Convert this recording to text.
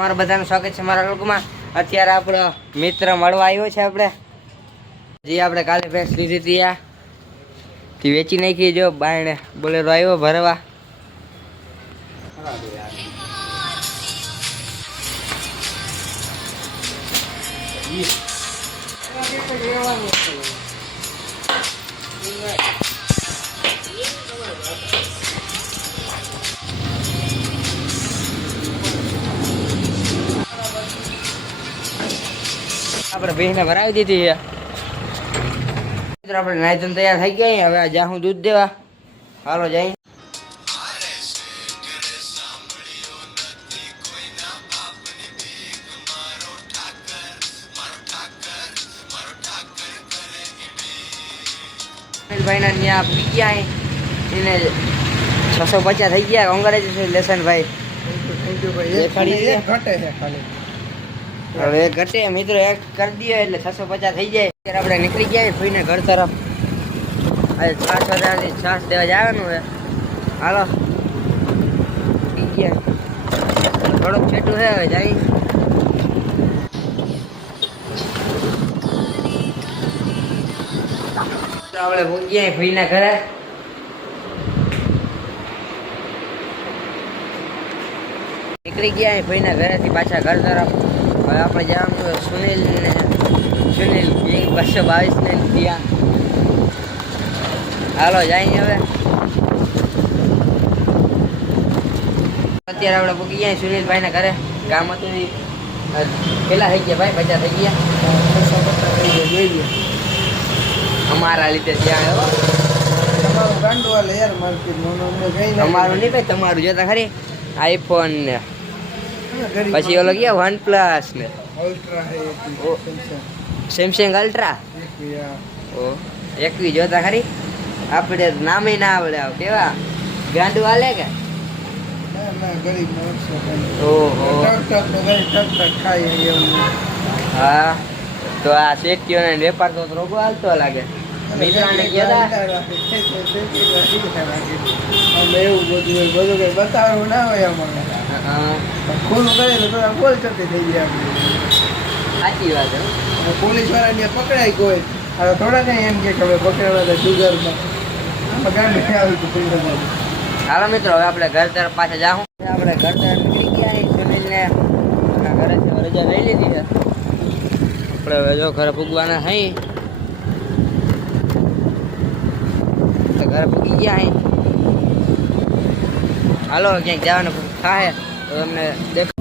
તમારા બધાનું સ્વાગત છે મારા લોકોમાં અત્યારે આપણો મિત્ર મળવા આવ્યો છે આપણે. જે, આપણે કાલે ભેંસ લીધી હતી તે વેચી નાખી જો, બાયણે બોલેરો આવ્યો ભરવા. આપણે ભીને ભરાવી દીધી છે. મિત્રો આપણે નાયતન તૈયાર થઈ ગયા હવે આ જાહું દૂધ દેવા. હાલો જાય ભાઈના ત્યાં પી ગયા એને છસો પચાસ થઈ ગયા. કોંગ્રેચ્યુલેશન ભાઈ. દેખાડી દે. ઘટે છે ખાલી. હવે ઘટે મિત્રો, એક કરી દઈએ એટલે છસો પચાસ થઈ જાય. અત્યારે આપણે નીકળી ગયા ફઈને ઘર તરફ. હવે છાસ વધારે છાસ દેવા જ જવાનું છે. હાલો. થઈ ગયા. થોડુંક છેટું છે, હવે જાય. આપણે ભૂગ્યા ફઈના ઘરે. નીકળી ગયા ફઈના ઘરેથી પાછા ઘર તરફ. હવે આપણે જવાનું તો સુનિલ ને સુનિલ કિંગ બસો બાવીસ ને ત્યાં. હાલો જાય હવે. અત્યારે આપણે પૂકી ગયા સુનિલભાઈ ના ઘરે. કામ હતું ઈ, પેલા થઈ ગયા ભાઈ પચાસ થઈ ગયા. અમારા લીધે ત્યાં. તમારું ગાંડું હાલે યાર માર્કેટ તમારું નહીં. ભાઈ તમારું જોતા ખરી. આઈફોન ને. પછી ઓલો ગયા વન પ્લસ ને. સેમસંગ અલ્ટ્રા ઓ એકવી જોતા ખરી? આપણે નામે ના આવડે આવ કેવા? ગાંડુ હાલે કે? ના ના હા તો આ શેઠીઓને વેપાર તો રોગો હાલતો લાગે. મિત્રાને કહેતા? અમે એવું બધું બધું કઈ બતાવવું ના હોય અમારે. હા, ખોલું કરે તો બોલ ચડતી થઈ ગયા સાચી વાત પોલીસવાળા ને કોઈ હવે થોડા કઈ એમ કે હવે પકડાવા હતા જુગારમાં. ગાંડું આવ્યું હતું પોલીસ હાલો મિત્રો હવે આપણે ઘર તરફ પાછા જાઉં આપણે ઘર તરફ નીકળી ગયા છીએ. સુનિલને ઘરે રજા લઈ લીધી છે. આપણે હવે જો ઘરે પૂગવાના હઈ. ઘરે પૂગી ગયા હઈ હાલો ક્યાંક જવાનું થાય. તો તમને દેખ